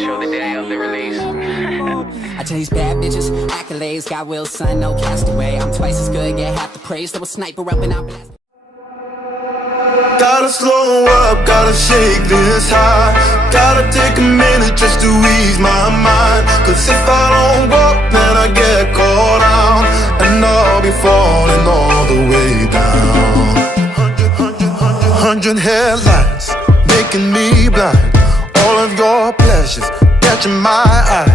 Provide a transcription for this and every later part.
Show the day of the release. I chase bad bitches, accolades, got will, son, no castaway. I'm twice as good, get half the praise. Throw a sniper up and out. Gotta slow up, gotta shake this high. Gotta take a minute just to ease my mind. Cause if I don't walk, then I get caught out, and I'll be falling all the way down. 100 headlights, making me blind. All of your pleasures, catching my eye.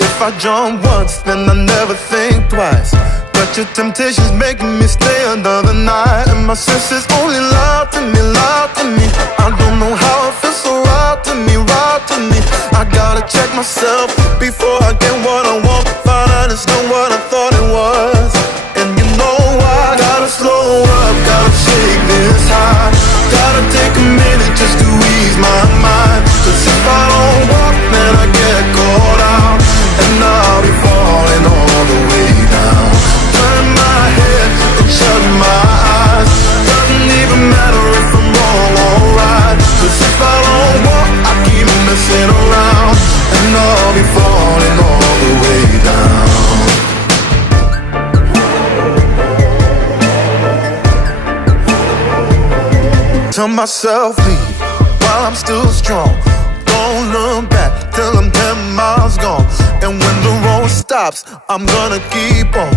If I jump once, then I never think twice. But your temptation's making me stay another night. And my senses only lie to me, lie to me. I don't know how it feels so right to me, right to me. I gotta check myself before I get what I want. Find out it's not what I thought it was. And you know I gotta slow up, gotta shake this high. Gotta take a minute just to ease my mind. Cause if I don't walk, then I get caught out, and I'll be falling all the way down. Turn my head and shut my eyes. Doesn't even matter if I'm wrong or right. Cause if I don't walk, I keep messing around, and I'll be falling all the way down. Tell myself leave while I'm still strong. Don't look back till I'm 10 miles gone. And when the road stops, I'm gonna keep on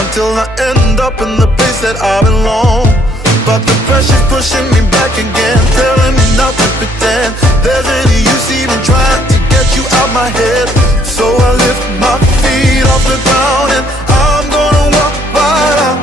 until I end up in the place that I belong. But the pressure's pushing me back again, telling me not to pretend there's any use even trying to get you out my head. So I lift my feet off the ground and I'm gonna walk right out.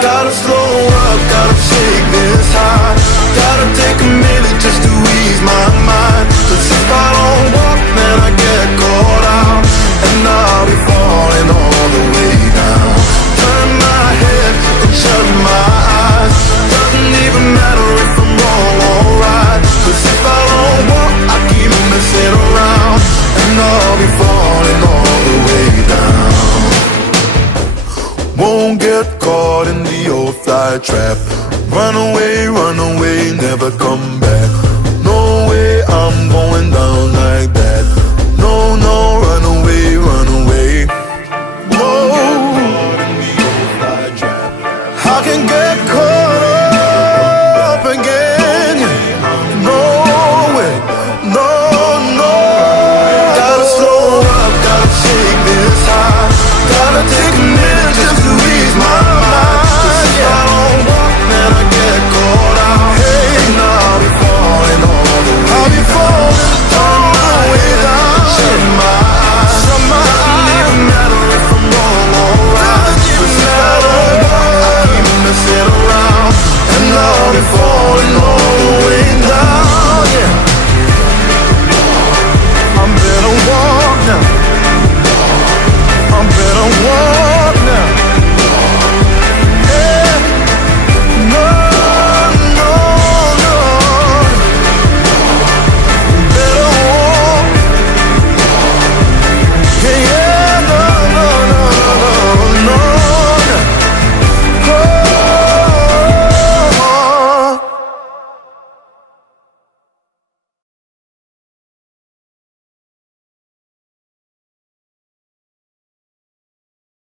Gotta slow up, gotta shake this high. Gotta take a minute just to ease my mind. Cause if I don't walk, then I get caught out, and I'll be falling all the way down. Turn my head and shut my eyes. Doesn't even matter if I'm wrong or right. Cause if I don't walk, I keep messing around, and I'll be falling all the way down. Won't get caught in the old fly trap. Run away, never come back.